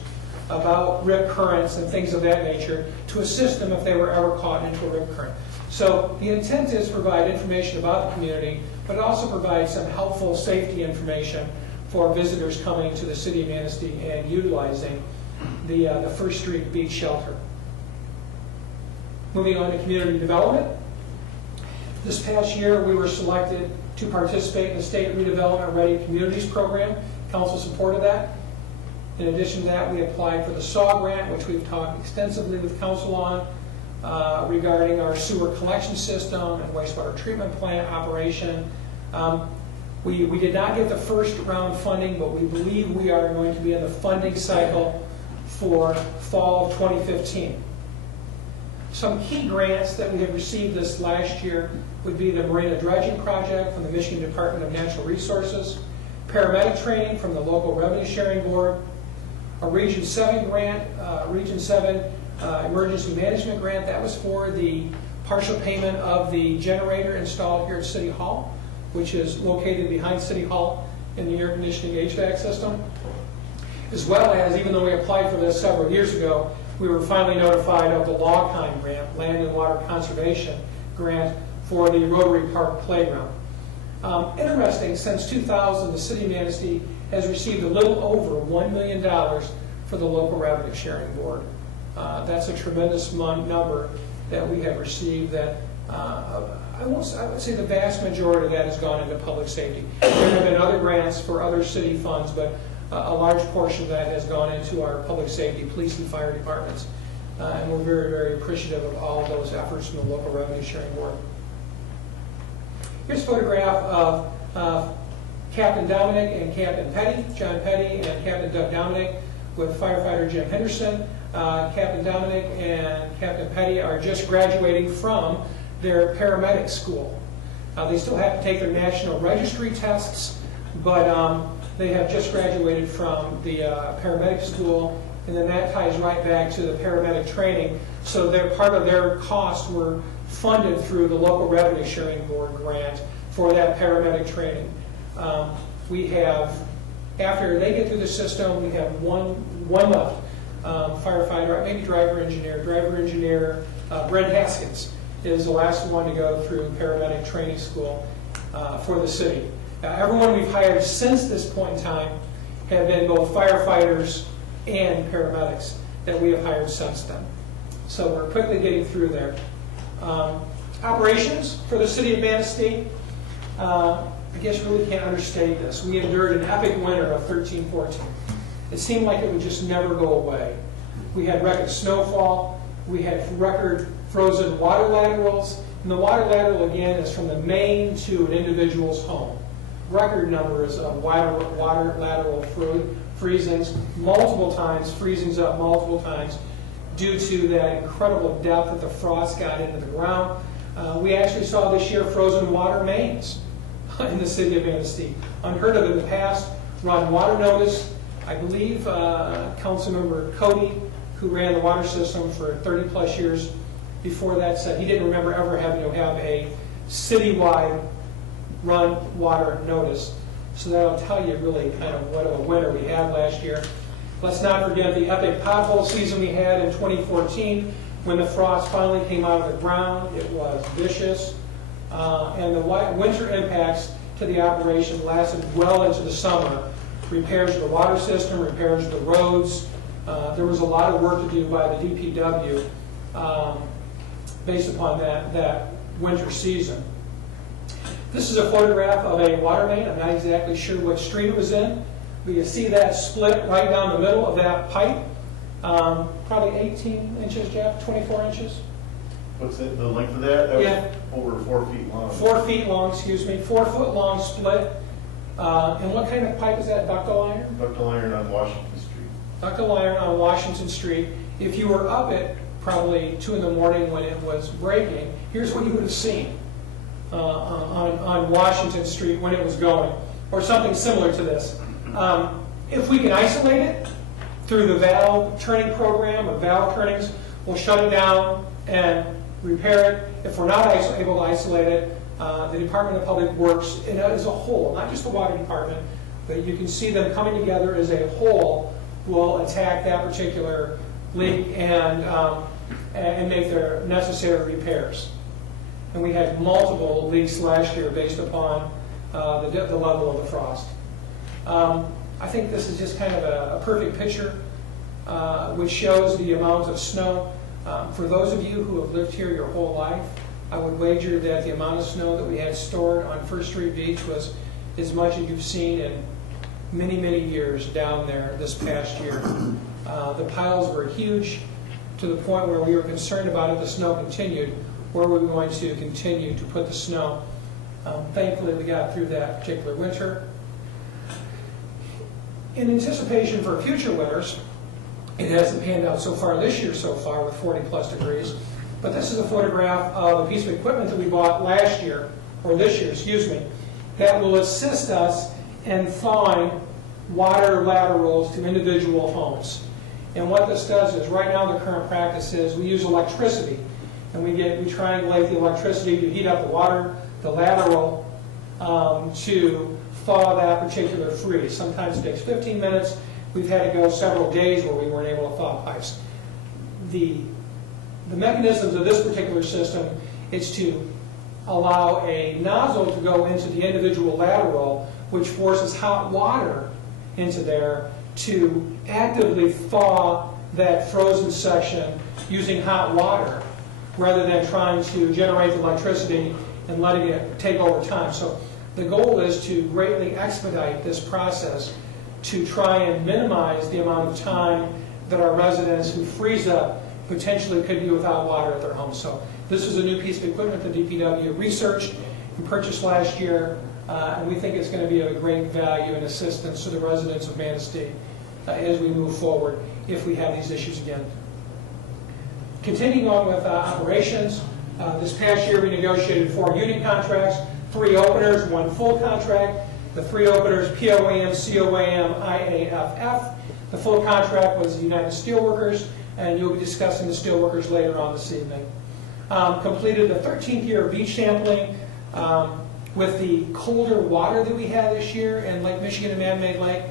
about rip currents and things of that nature to assist them if they were ever caught into a rip current. So the intent is to provide information about the community, but also provide some helpful safety information for visitors coming to the city of Manistee and utilizing the First Street Beach Shelter. Moving on to community development. This past year, we were selected to participate in the State Redevelopment Ready Communities Program. Council supported that. In addition to that, we applied for the SAW grant, which we've talked extensively with Council on regarding our sewer collection system and wastewater treatment plant operation. We did not get the first round funding, but we believe we are going to be in the funding cycle for fall of 2015. Some key grants that we have received this last year would be the Marina Dredging Project from the Michigan Department of Natural Resources, paramedic training from the Local Revenue Sharing Board, a Region 7 grant, Region 7 Emergency Management Grant. That was for the partial payment of the generator installed here at City Hall, which is located behind City Hall in the air conditioning HVAC system. As well as, even though we applied for this several years ago, we were finally notified of the LawKind grant, Land and Water Conservation Grant, for the Rotary Park Playground. Interesting, since 2000, the City of Manistee has received a little over $1 million for the Local Revenue Sharing Board. That's a tremendous number that we have received. That I would say the vast majority of that has gone into public safety. There have been other grants for other city funds, but a large portion of that has gone into our public safety, police and fire departments. And we're very, very appreciative of all of those efforts from the Local Revenue Sharing Board. Here's a photograph of Captain Dominic and Captain Petty, John Petty and Captain Doug Dominic with firefighter Jim Henderson. Captain Dominic and Captain Petty are just graduating from their paramedic school. They still have to take their national registry tests, but they have just graduated from the paramedic school, and then that ties right back to the paramedic training. So part of their costs were funded through the Local Revenue Sharing Board grant for that paramedic training. We have, after they get through the system, we have one left. Firefighter, maybe driver engineer. Brent Haskins is the last one to go through paramedic training school for the city. Everyone we've hired since this point in time have been both firefighters and paramedics that we have hired since then. So we're quickly getting through there. Operations for the city of Manistee. I guess really can't understate this. We endured an epic winter of 13-14. It seemed like it would just never go away. We had record snowfall, we had record frozen water laterals, and the water lateral again is from the main to an individual's home. Record numbers of water lateral freezings, multiple times, freezings up multiple times due to that incredible depth that the frost got into the ground. We actually saw this year frozen water mains in the city of Manistee. Unheard of in the past. Run water notice. I believe Councilmember Cody, who ran the water system for 30 plus years before that, said he didn't remember ever having to have a citywide run water notice. So that'll tell you really kind of what of a winter we had last year. Let's not forget the epic pothole season we had in 2014 when the frost finally came out of the ground. It was vicious. And the winter impacts to the operation lasted well into the summer. Repairs to the water system, repairs to the roads. There was a lot of work to do by the DPW based upon that winter season. This is a photograph of a water main. I'm not exactly sure what street it was in, but you see that split right down the middle of that pipe. Probably 18 inches, Jeff, 24 inches. What's the length of that? That was over 4 feet long. 4 feet long, excuse me. 4 foot long split. And what kind of pipe is that, ductile iron? Ductile iron on Washington Street. Ductile iron on Washington Street. If you were up at probably 2 in the morning when it was breaking, here's what you would have seen on Washington Street when it was going, or something similar to this. If we can isolate it through the valve turning program or valve turnings, we'll shut it down and repair it. If we're not able to isolate it, the Department of Public Works, as a whole, not just the water department, but you can see them coming together as a whole, will attack that particular leak and make their necessary repairs. And we had multiple leaks last year based upon the level of the frost. I think this is just kind of a perfect picture which shows the amount of snow. For those of you who have lived here your whole life, I would wager that the amount of snow that we had stored on First Street Beach was as much as you've seen in many, many years down there this past year. The piles were huge to the point where we were concerned about if the snow continued, where we were going to continue to put the snow. Thankfully, we got through that particular winter. In anticipation for future winters, it hasn't panned out so far this year so far with 40+ degrees, but this is a photograph of a piece of equipment that we bought last year, or this year, excuse me, that will assist us in thawing water laterals to individual homes. And what this does is, right now the current practice is we use electricity, and we triangulate the electricity to heat up the water, the lateral, to thaw that particular freeze. Sometimes it takes 15 minutes. We've had to go several days where we weren't able to thaw pipes. The mechanisms of this particular system is to allow a nozzle to go into the individual lateral, which forces hot water into there to actively thaw that frozen section using hot water, rather than trying to generate the electricity and letting it take over time. So the goal is to greatly expedite this process to try and minimize the amount of time that our residents who freeze up potentially could be without water at their homes. So this is a new piece of equipment that DPW researched and purchased last year, and we think it's going to be of a great value and assistance to the residents of Manistee as we move forward if we have these issues again. Continuing on with operations, this past year we negotiated 4 union contracts, 3 openers, 1 full contract. The 3 openers, POAM, COAM, IAFF. The full contract was the United Steelworkers, and you'll be discussing the Steelworkers later on this evening. Completed the 13th year of beach sampling with the colder water that we had this year in Lake Michigan and Man-Made Lake.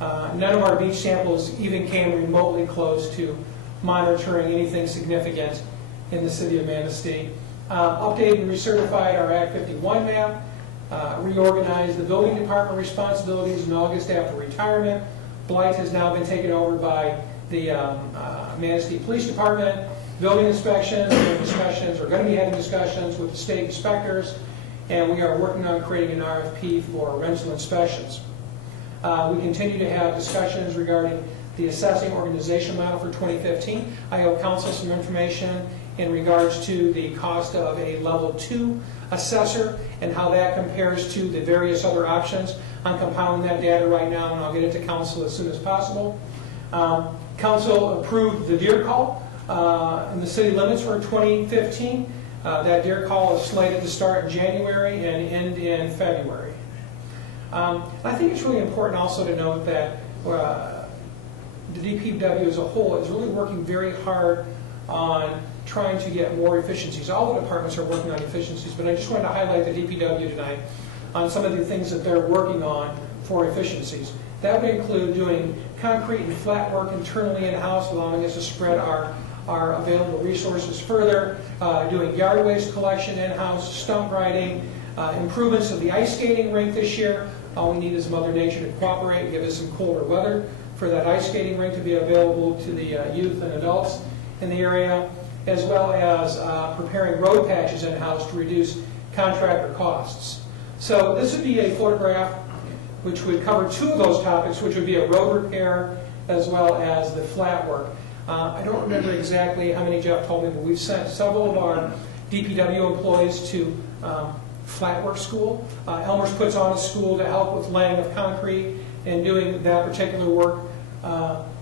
None of our beach samples even came remotely close to monitoring anything significant in the city of Manistee. Updated and recertified our Act 51 map. Reorganized the building department responsibilities in August after retirement. Blight has now been taken over by the Manistee Police Department. Building inspections, we're going to be having discussions with the state inspectors, and we are working on creating an RFP for rental inspections. We continue to have discussions regarding the assessing organizational model for 2015. I owe council some information in regards to the cost of a level 2 assessor and how that compares to the various other options. I'm compiling that data right now, and I'll get it to council as soon as possible. Council approved the deer call in the city limits for 2015. That deer call is slated to start in January and end in February. I think it's really important also to note that the DPW as a whole is really working very hard on trying to get more efficiencies. All the departments are working on efficiencies, but I just wanted to highlight the DPW tonight on some of the things that they're working on for efficiencies. That would include doing concrete and flat work internally in-house, allowing us to spread our available resources further, doing yard waste collection in-house, stump grinding, improvements of the ice skating rink this year. All we need is Mother Nature to cooperate and give us some colder weather for that ice skating rink to be available to the youth and adults in the area, as well as preparing road patches in-house to reduce contractor costs. So this would be a photograph which would cover 2 of those topics, which would be a road repair as well as the flat work. I don't remember exactly how many Jeff told me, but we've sent several of our DPW employees to flat work school. Elmer's puts on a school to help with laying of concrete and doing that particular work.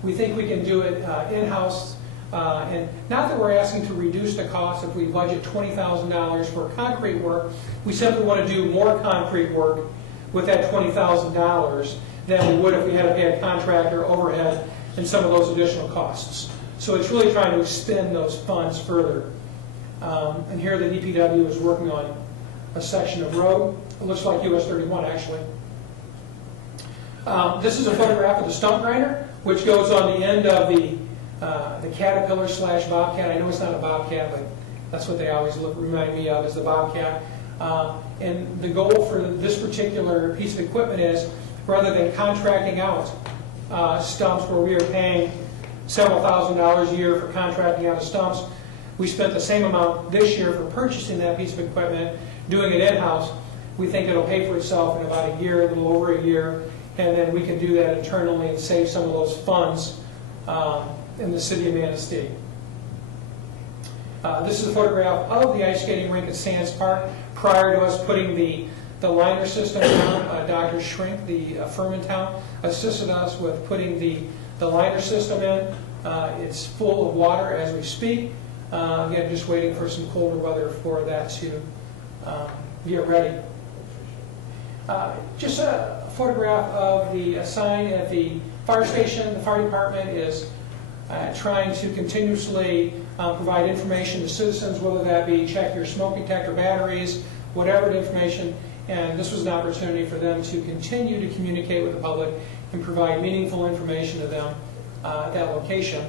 We think we can do it in-house. And not that we're asking to reduce the cost. If we budget $20,000 for concrete work, we simply want to do more concrete work with that $20,000 than we would if we had to pay a contractor, overhead, and some of those additional costs. So it's really trying to extend those funds further. And here the DPW is working on a section of road. It looks like US 31 actually. This is a photograph of the stump grinder, which goes on the end of the Caterpillar / Bobcat. I know it's not a Bobcat, but that's what they always remind me of, is the Bobcat. And the goal for this particular piece of equipment is, rather than contracting out stumps where we are paying several $1,000s a year for contracting out of stumps, we spent the same amount this year for purchasing that piece of equipment, doing it in-house. We think it'll pay for itself in about a year, a little over a year, and then we can do that internally and save some of those funds in the city of Manistee. This is a photograph of the ice skating rink at Sands Park prior to us putting the liner system down. Dr. Shrink, the firm in town, assisted us with putting the liner system in. It's full of water as we speak. Again, just waiting for some colder weather for that to get ready. Just a photograph of the sign at the fire station. The fire department is trying to continuously provide information to citizens, whether that be check your smoke detector batteries, whatever the information. And this was an opportunity for them to continue to communicate with the public and provide meaningful information to them at that location.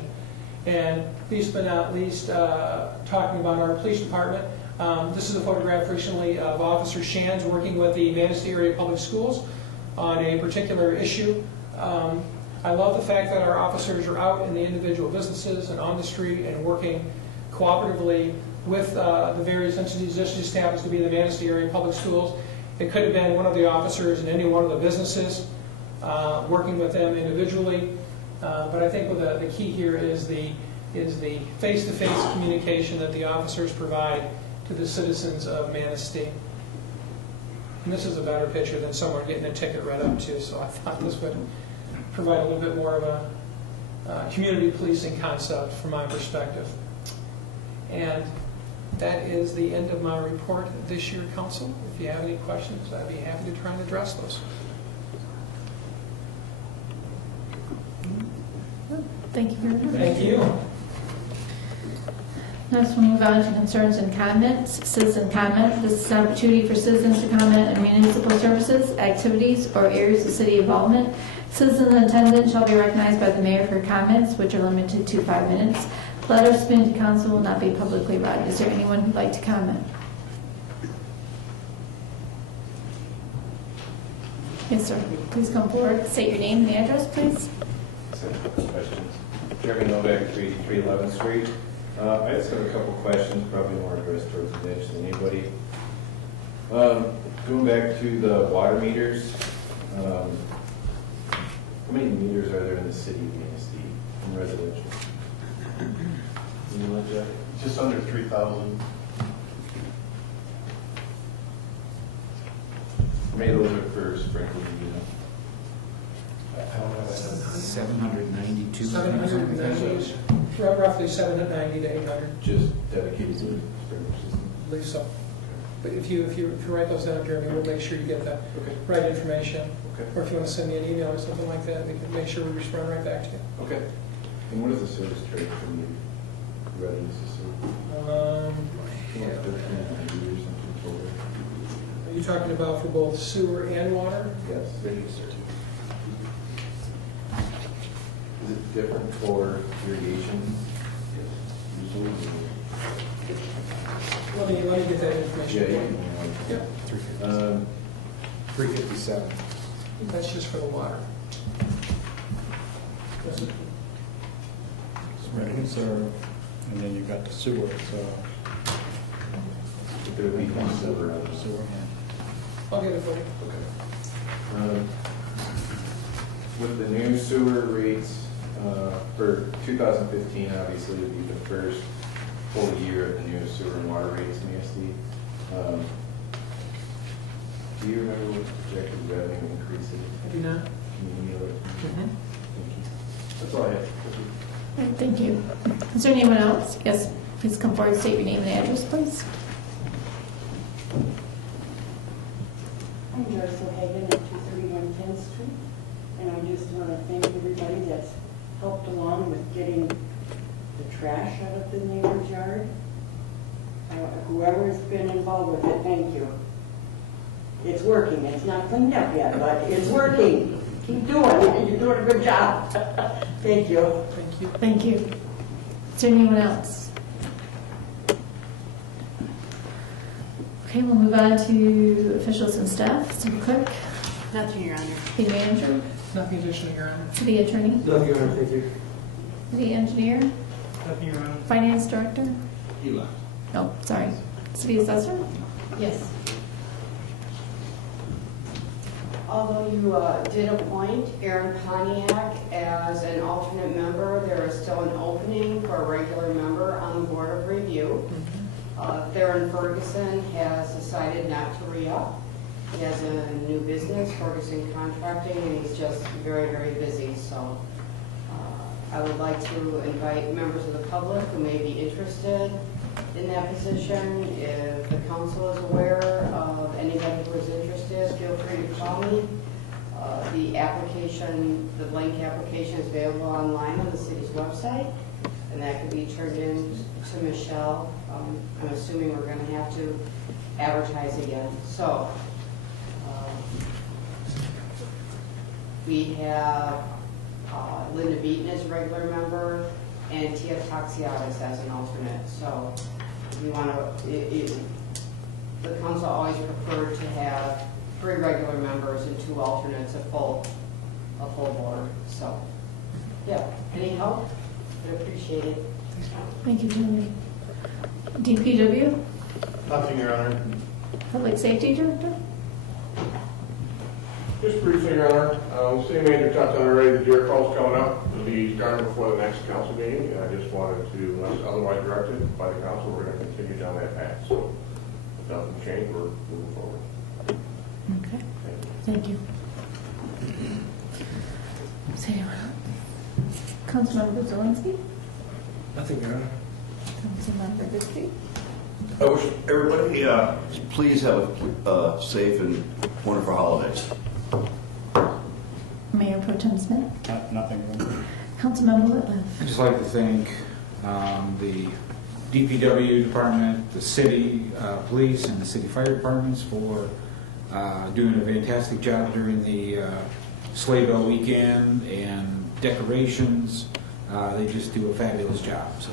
And least but not least, talking about our police department, this is a photograph recently of Officer Shands working with the Manistee Area Public Schools on a particular issue. I love the fact that our officers are out in the individual businesses and on the street and working cooperatively with the various entities. This just happens to be the Manistee Area Public Schools. It could have been one of the officers in any one of the businesses working with them individually. But I think the key here is the face-to-face communication that the officers provide to the citizens of Manistee. And this is a better picture than someone getting a ticket read up to, so I thought this would provide a little bit more of a community policing concept from my perspective. And that is the end of my report this year, Council. If you have any questions, I'd be happy to try and address those. Thank you very much. Thank you. Next, we'll move on to concerns and comments. Citizen comment. This is an opportunity for citizens to comment on municipal services, activities, or areas of city involvement. Citizens in attendance shall be recognized by the mayor for comments, which are limited to 5 minutes. Letters submitted to council will not be publicly read. Is there anyone who'd like to comment? Yes, sir. Please come forward. State your name and the address, please. Questions. Jeremy Novak, 383 11th Street. I just have a couple questions, probably more addressed towards Mitch than anybody. Going back to the water meters, how many meters are there in the city of Manistee in residential? You know what, Jeff? Just under 3,000. How many of those are for sprinkling, you know? I don't know. 792. 790, roughly 790 to 800. Just dedicated to the sprinkler system? I believe so. But if you write those down, Jeremy, we'll make sure you get the right information. Okay. Or if you want to send me an email or something like that, we can make sure we respond right back to you. Okay. And what is the service charge from the readiness system? Yeah. 1390 or something total? Are you talking about for both sewer and water? Yes. Is it different for irrigation? Usually? Let me get that information. Yeah, for you. Yep. 357. That's just for the water. Right, so, and then you've got the sewer, so. There would be one sewer. Sewer. I'll get it for you. Okay. With the new sewer rates for 2015, obviously, would be the first full year of the new sewer and water rates in Manistee. Do you remember what the projected revenue increase is? I do not. Can you email it? Mhm. Thank you. That's all I have. Thank you. Is there anyone else? Yes, please come forward, state your name and address, please. I'm Joyce O'Hagan at 231 10th Street, and I just want to thank everybody that's helped along with getting the trash out of the neighbor's yard. Whoever's been involved with it, thank you. It's working. It's not cleaned up yet, but it's working. Keep doing it. You're doing a good job. Thank you. Thank you. Thank you. Is there anyone else? Okay, we'll move on to officials and staff. City clerk, Nothing, Your Honor. city manager, Nothing additional, Your Honor. city attorney, Nothing, Your Honor, thank you. city engineer, Nothing, Your Honor. finance director. He left. Oh, sorry. City assessor. Yes. Although you did appoint Aaron Pontiac as an alternate member, there is still an opening for a regular member on the Board of Review. Theron Ferguson has decided not to re-up. He has a new business, Ferguson Contracting, and he's just very, very busy. So I would like to invite members of the public who may be interested in that position. If the council is aware of anybody who is interested, feel free to call me. The application, the blank application is available online on the city's website, and that can be turned in to Michelle. I'm assuming we're going to have to advertise again. So we have Linda Beaton as a regular member, and Tia Taxiatis as an alternate. So you want to, the council always preferred to have 3 regular members and 2 alternates, a full board. So, yeah, any help? I'd appreciate it. Thank you, Julie. DPW, Nothing, Your Honor. public safety director. Just briefly, Your Honor, City Manager touched on already, the deer call's coming up. It'll be starting before the next council meeting, and I just wanted to, unless otherwise directed by the council, we're going to continue down that path. So if nothing changed, we're moving forward. Okay. Thank you. Thank you. Is there anyone else? Councilmember Zelinski. Nothing, Your Honor. Councilmember Bixby. I wish everybody, please have a safe and wonderful holidays. Mayor Pro Tem Smith. Nothing. Councilmember Whitliff. I'd just like to thank the DPW department, the city police, and the city fire departments for doing a fantastic job during the sleigh bell weekend and decorations. They just do a fabulous job. So